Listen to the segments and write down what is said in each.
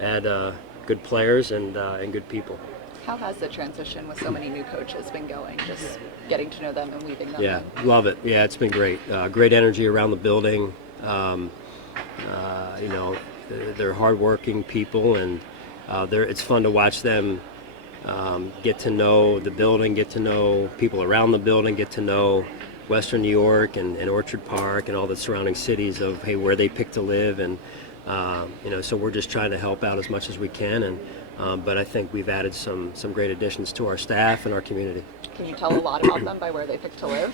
add good players and good people. How has the transition with so many new coaches been going? Just getting to know them and weaving them Yeah, in? love it. Yeah, it's been great. Great energy around the building. They're hardworking people, and it's fun to watch them get to know the building, get to know people around the building, get to know Western New York and Orchard Park and all the surrounding cities of where they pick to live, and so we're just trying to help out as much as we can, but I think we've added some great additions to our staff and our community. Can you tell a lot about them by where they pick to live?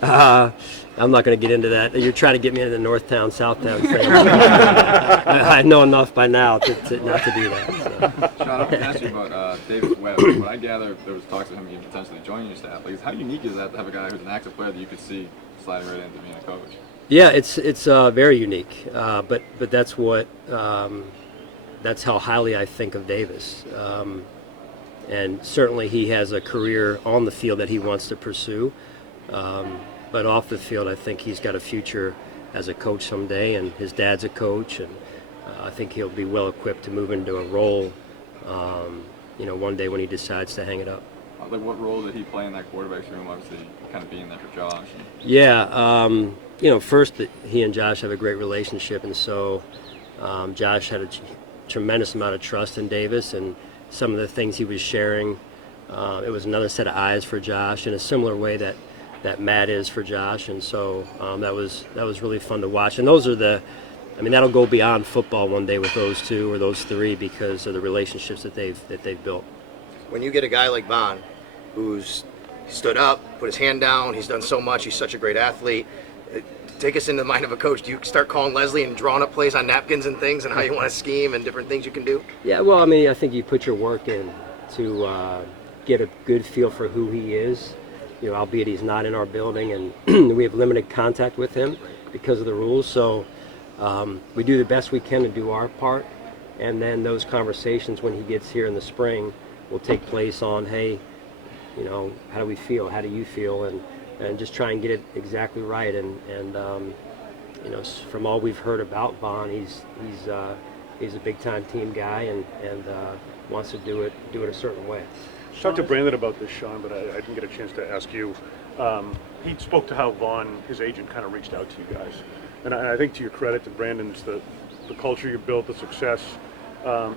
I'm not going to get into that. You're trying to get me into the Northtown, Southtown thing. I know enough by now to not to do that. So. Sean, I want to ask you about Davis Webb. When I gather there was talks of him potentially joining your staff. How unique is that to have a guy who's an active player that you could see sliding right into being a coach? Yeah, it's very unique, but that's what that's how highly I think of Davis. And certainly he has a career on the field that he wants to pursue. But off the field, I think he's got a future as a coach someday, and his dad's a coach, and I think he'll be well equipped to move into a role, one day when he decides to hang it up. Like, what role did he play in that quarterback's room, obviously kind of being there for Josh? Yeah, first, he and Josh have a great relationship, and so Josh had a tremendous amount of trust in Davis, and some of the things he was sharing, it was another set of eyes for Josh in a similar way that Matt is for Josh, and so that was really fun to watch. And those are that'll go beyond football one day with those two or those three because of the relationships that they've built. When you get a guy like Von, who's stood up, put his hand down, he's done so much, he's such a great athlete. Take us into the mind of a coach. Do you start calling Leslie and drawing up plays on napkins and things and how you want to scheme and different things you can do? Yeah, well, I think you put your work in to get a good feel for who he is. Albeit he's not in our building and we have limited contact with him because of the rules. So we do the best we can to do our part. And then those conversations when he gets here in the spring will take place on, hey, how do we feel? How do you feel? And just try and get it exactly right. And from all we've heard about Von, he's a big time team guy and wants to do it a certain way. Talked to Brandon about this, Sean, but I didn't get a chance to ask you. He spoke to how Vaughn, his agent, kind of reached out to you guys. And I think to your credit, to Brandon's, the culture you built, the success,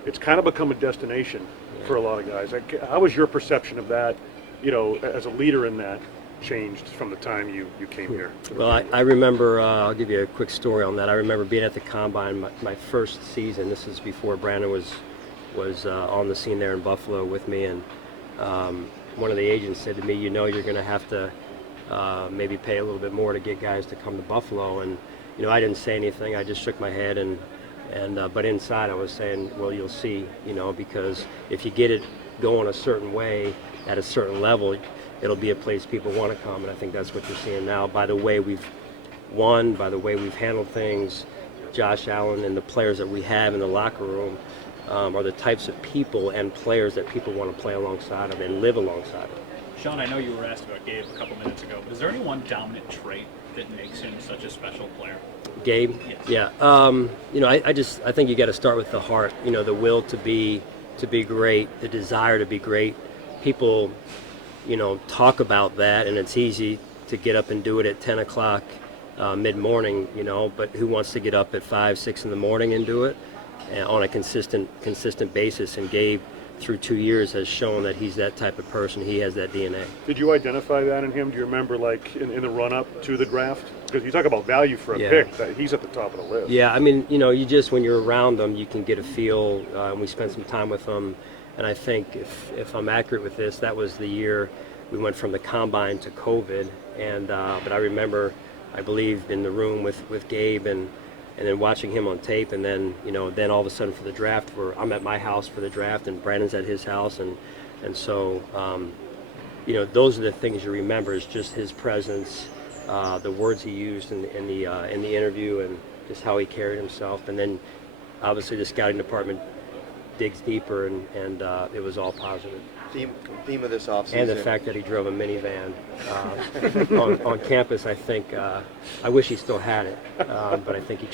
it's kind of become a destination for a lot of guys. How was your perception of that, as a leader in that, changed from the time you came here? Well, I remember, I'll give you a quick story on that. I remember being at the Combine my first season. This is before Brandon was on the scene there in Buffalo with me, and one of the agents said to me, you're going to have to maybe pay a little bit more to get guys to come to Buffalo. And, I didn't say anything. I just shook my head. But inside I was saying, well, you'll see, because if you get it going a certain way at a certain level, it'll be a place people want to come. And I think that's what you're seeing now by the way we've won, by the way we've handled things. Josh Allen and the players that we have in the locker room are the types of people and players that people want to play alongside of and live alongside of. Sean, I know you were asked about Gabe a couple minutes ago, but is there any one dominant trait that makes him such a special player? Gabe? Yes. Yeah. I think you got to start with the heart. The will to be great, the desire to be great. People, talk about that, and it's easy to get up and do it at 10 o'clock mid-morning, but who wants to get up at 5, 6 in the morning and do it on a consistent basis? And Gabe, through 2 years, has shown that he's that type of person. He has that DNA. Did you identify that in him? Do you remember, in the run-up to the draft? Because you talk about value for a pick, that he's at the top of the list. Yeah, you just, when you're around them, you can get a feel, and we spent some time with them. And I think if I'm accurate with this, that was the year we went from the Combine to COVID. And but I remember, I believe, in the room with Gabe and then watching him on tape, and then then all of a sudden for the draft, I'm at my house for the draft, and Brandon's at his house, and so those are the things you remember, is just his presence, the words he used in the interview, and just how he carried himself, and then obviously the scouting department digs deeper, and it was all positive. Theme of this offseason. And the fact that he drove a minivan on campus, I think, I wish he still had it, but I think he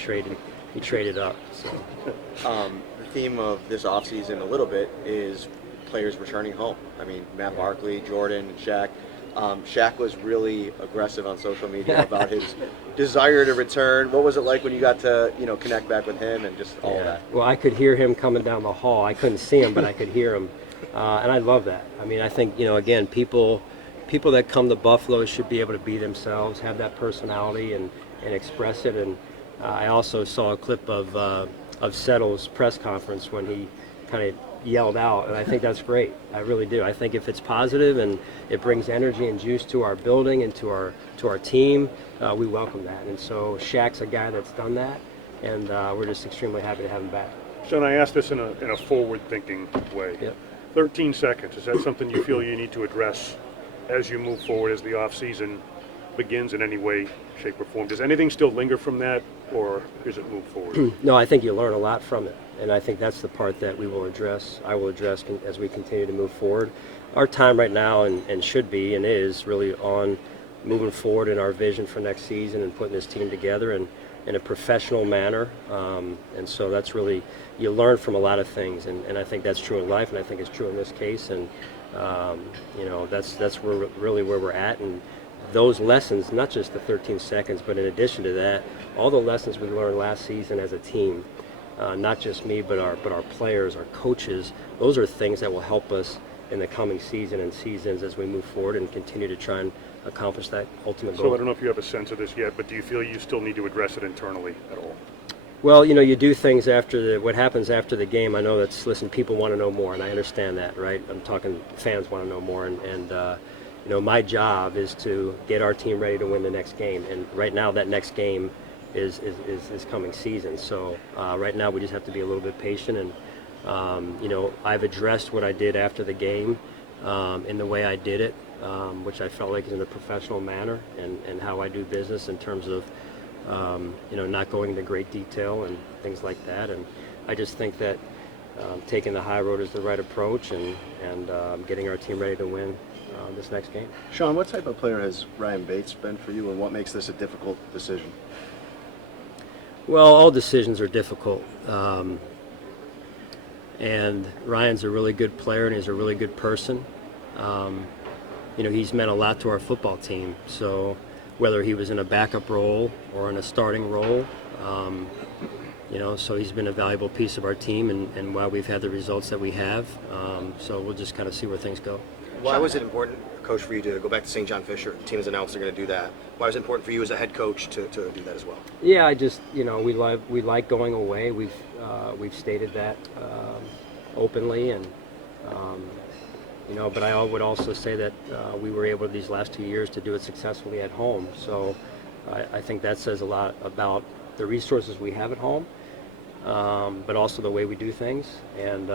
he traded up. So. The theme of this offseason a little bit is players returning home. I mean, Matt Barkley, Jordan, and Shaq. Shaq was really aggressive on social media about his desire to return. What was it like when you got to, connect back with him and just all of that? Well, I could hear him coming down the hall. I couldn't see him, but I could hear him, and I love that. I mean, I think again, people that come to Buffalo should be able to be themselves, have that personality, and express it. And I also saw a clip of Settle's press conference when he kind of yelled out, and I think that's great. I really do. I think if it's positive and it brings energy and juice to our building and to our team, we welcome that. And so Shaq's a guy that's done that, and we're just extremely happy to have him back. Sean, I asked this in a forward-thinking way. Yep. 13 seconds, is that something you feel you need to address as you move forward, as the off-season begins in any way, shape, or form? Does anything still linger from that, or does it move forward? No, I think you learn a lot from it, and I think that's the part that I will address as we continue to move forward. Our time right now, and should be and is really on moving forward in our vision for next season and putting this team together in a professional manner. And so that's really, you learn from a lot of things, and I think that's true in life, and I think it's true in this case. And that's where we're at. And those lessons, not just the 13 seconds, but in addition to that, all the lessons we learned last season as a team, not just me, but our players, our coaches, those are things that will help us in the coming season and seasons as we move forward and continue to try and accomplish that ultimate goal. So I don't know if you have a sense of this yet, but do you feel you still need to address it internally at all? Well, you do things after what happens after the game. I know listen, people want to know more, and I understand that, right? I'm talking fans want to know more, and my job is to get our team ready to win the next game. And right now, that next game is coming season. So right now, we just have to be a little bit patient. And I've addressed what I did after the game in the way I did it, which I felt like is in a professional manner, and how I do business in terms of not going into great detail and things like that. And I just think that taking the high road is the right approach, and getting our team ready to win this next game. Sean, what type of player has Ryan Bates been for you, and what makes this a difficult decision? Well, all decisions are difficult. And Ryan's a really good player, and he's a really good person. He's meant a lot to our football team. So whether he was in a backup role or in a starting role, so he's been a valuable piece of our team, and why we've had the results that we have. So we'll just kind of see where things go. Why was it important, Coach, for you to go back to St. John Fisher? The team has announced they're going to do that. Why was it important for you as a head coach to do that as well? Yeah, I just we like going away. We've stated that openly, and but I would also say that we were able these last 2 years to do it successfully at home. So I think that says a lot about the resources we have at home, but also the way we do things. And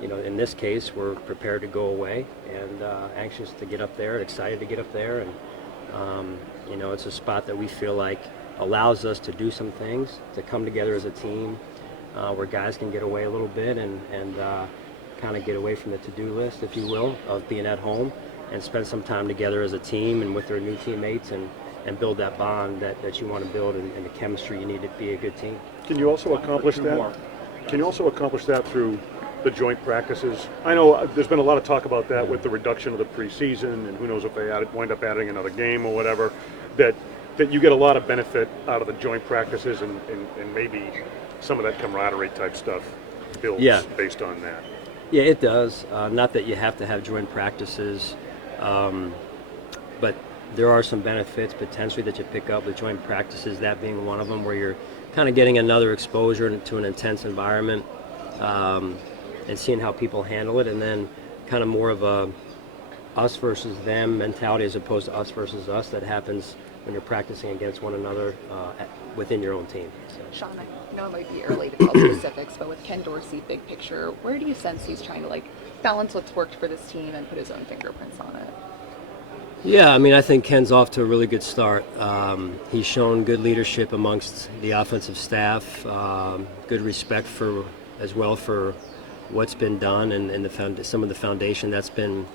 in this case, we're prepared to go away and anxious to get up there, and excited to get up there. And it's a spot that we feel like allows us to do some things, to come together as a team, where guys can get away a little bit and kind of get away from the to-do list, if you will, of being at home, and spend some time together as a team and with their new teammates, and build that bond that you want to build, and the chemistry you need to be a good team. Can you also accomplish that? Can you also accomplish that through the joint practices? I know there's been a lot of talk about that with the reduction of the preseason, and who knows if they wind up adding another game or whatever, that you get a lot of benefit out of the joint practices, and maybe some of that camaraderie type stuff builds based on that. Yeah, it does. Not that you have to have joint practices, but there are some benefits potentially that you pick up with joint practices, that being one of them, where you're kind of getting another exposure to an intense environment, and seeing how people handle it, and then kind of more of a us versus them mentality as opposed to us versus us that happens when you're practicing against one another within your own team. So. Sean, I know it might be early to tell specifics, but with Ken Dorsey, big picture, where do you sense he's trying to balance what's worked for this team and put his own fingerprints on it? Yeah, I think Ken's off to a really good start. He's shown good leadership amongst the offensive staff, good respect for what's been done and some of the foundation that's been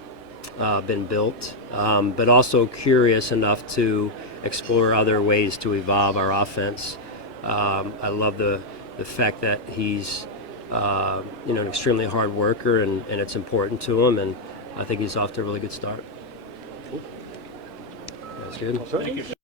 built, but also curious enough to explore other ways to evolve our offense. I love the fact that he's an extremely hard worker, and it's important to him, and I think he's off to a really good start. That's good. All set? Thank you.